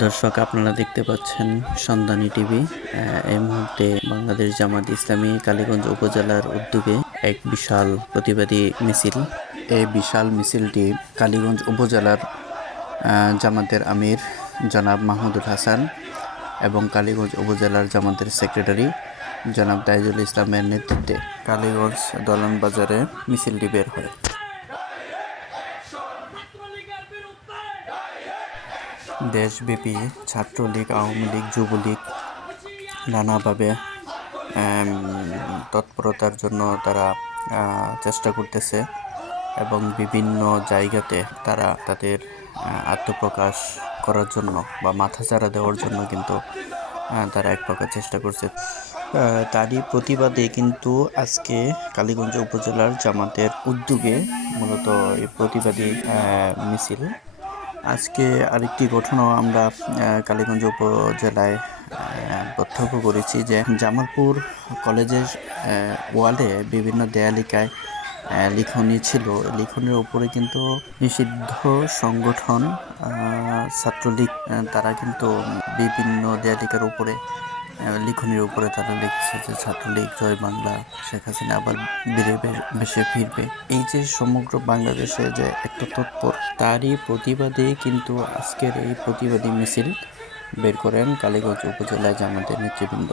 দর্শক, আপনারা দেখতে পাচ্ছেন সন্ধানী টিভি এই মুহূর্তে বাংলাদেশ জামাত ইসলামী কালীগঞ্জ উপজেলার উদ্যোগে এক বিশাল প্রতিবাদী মিছিল। এই বিশাল মিছিলটি কালীগঞ্জ উপজেলার জামাতের আমির জনাব মাহমুদুল হাসান এবং কালীগঞ্জ উপজেলার জামাতের সেক্রেটারি জনাব তাইজুল ইসলামের নেতৃত্বে কালীগঞ্জ দলন বাজারে মিছিলটি বের হয়। দেশব্যাপী ছাত্রলীগ, আওয়ামী লীগ, যুবলীগ নানাভাবে তৎপরতার জন্য তারা চেষ্টা করতেছে এবং বিভিন্ন জায়গাতে তারা তাদের আত্মপ্রকাশ করার জন্য বা মাথাচাড়া দেওয়ার জন্য কিন্তু তারা এক প্রকার চেষ্টা করছে। তারই প্রতিবাদে কিন্তু আজকে কালীগঞ্জ উপজেলার জামাতের উদ্যোগে মূলত এই প্রতিবাদী মিছিল আজকে আরেকটি ঘটনা আমরা কালীগঞ্জ উপজেলায় প্রত্যক্ষ করেছি যে জামালপুর কলেজের ওয়ালে বিভিন্ন দেয়ালিকায় লিখনি ছিল। লিখনের উপরে কিন্তু নিষিদ্ধ সংগঠন ছাত্রলীগ তারা কিন্তু বিভিন্ন দেয়ালিকার উপরে লিখনের উপরে তারা লিখছে যে ছাত্রলীগ, জয় বাংলা, শেখ হাসিনা আবার বেড়ে বেশে ফিরবে। এই যে সমগ্র বাংলাদেশে যে একটা তৎপর, তারই প্রতিবাদে কিন্তু আজকের এই প্রতিবাদী মিছিল বের করেন কালীগঞ্জ উপজেলায় জামাতের নেতৃবৃন্দ।